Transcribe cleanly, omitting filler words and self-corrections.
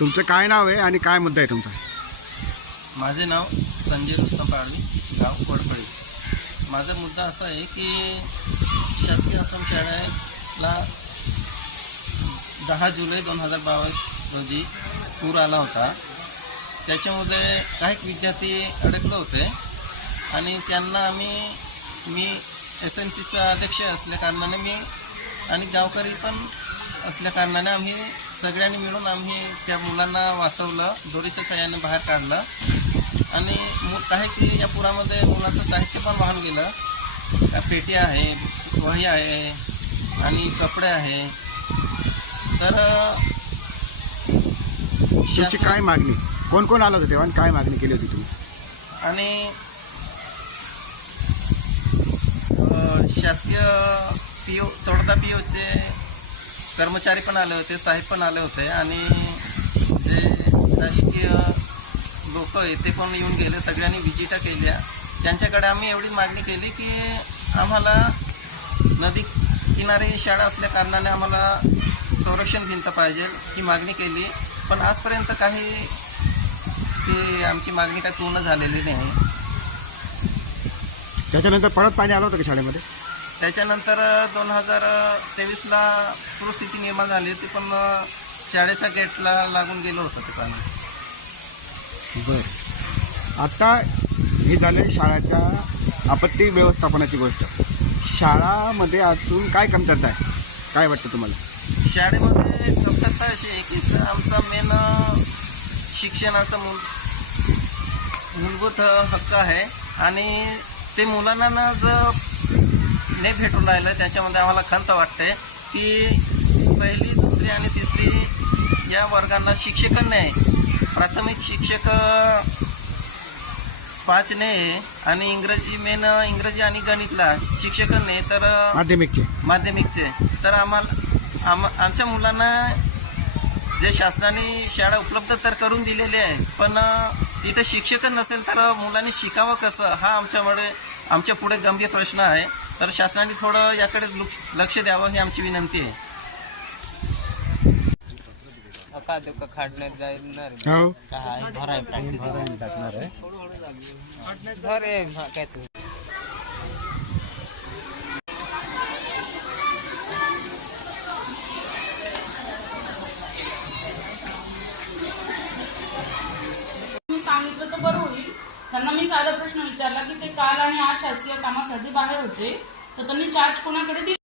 तुमचं काय नाव आहे आणि काय मुद्दा आहे तुमचा? माझे नाव संजय रुस्तम पाडवी, गाव कोडपळी. माझा मुद्दा असा आहे की शासकीय आश्रम शाळेला 10 जुलै 2022 रोजी पूर आला होता. त्याच्यामुळे काही विद्यार्थी अडकले होते आणि त्यांना मी SMCचा अध्यक्ष असल्याकारणाने मी आणि गावकरी पण असल्याकारणाने आम्ही सगळ्यांनी मिळून त्या मुलांना वाचवलं, दोरीच्या सहाय्याने बाहेर काढलं. आणि काही की या पुरामध्ये मुलाचं साहित्य पण वाहून गेलं. पेटी आहे, वही आहे आणि कपडे आहे. तर तुमची काय मागणी, कोण कोण आलं होतं तेव्हा आणि काय मागणी केली होती तुम्ही? आणि शासकीय PO तोडदा POचे कर्मचारी पण आले होते, साहेब पण आले होते आणि जे राजकीय लोक आहे ते पण येऊन गेले. सगळ्यांनी विजिटा केल्या. त्यांच्याकडे आम्ही एवढी मागणी केली की आम्हाला नदी किनारी शाळा असल्या कारणाने आम्हाला संरक्षण भिंत पाहिजे ही मागणी केली. पण आजपर्यंत आमची मागणी काही पूर्ण झालेली नाही. त्याच्यानंतर परत पाणी आलं होतं का शाळेमध्ये? त्याच्यानंतर 2023ला पूरस्थिती निर्माण झाली होती, पण शाळेच्या गेटला लागून गेलं होतं ते पाणी. बरं, आता हे झाले शाळेच्या आपत्ती व्यवस्थापनाची गोष्ट. शाळामध्ये अजून काय कमतरता आहे, काय वाटतं तुम्हाला? शाळेमध्ये कमतरता अशी आहे की आमचा मेन शिक्षणाचा मूलभूत हक्क आहे आणि ते मुलांना जर नाही भेटून राहिलं त्याच्यामध्ये आम्हाला खंत वाटते की पहिली, दुसरी आणि तिसरी या वर्गांना शिक्षक नाही. प्राथमिक शिक्षक 5 नाही आणि इंग्रजी आणि गणितला शिक्षक नाही. तर माध्यमिकचे तर आमच्या मुलांना जे शासनाने शाळा उपलब्ध तर करून दिलेली आहे, पण तिथे शिक्षक नसेल तर मुलांनी शिकावं कसं, हा आमच्या पुढे गंभीर प्रश्न आहे. तर शासनाने थोडं याकडे लक्ष द्यावं ही आमची विनंती आहे. सांगितलं तर बरं होईल. त्यांना मी साधा प्रश्न विचारला की ते काल आणि आज शासकीय कामासाठी बाहेर होते, तर त्यांनी चार्ज कोणाकडे दिला.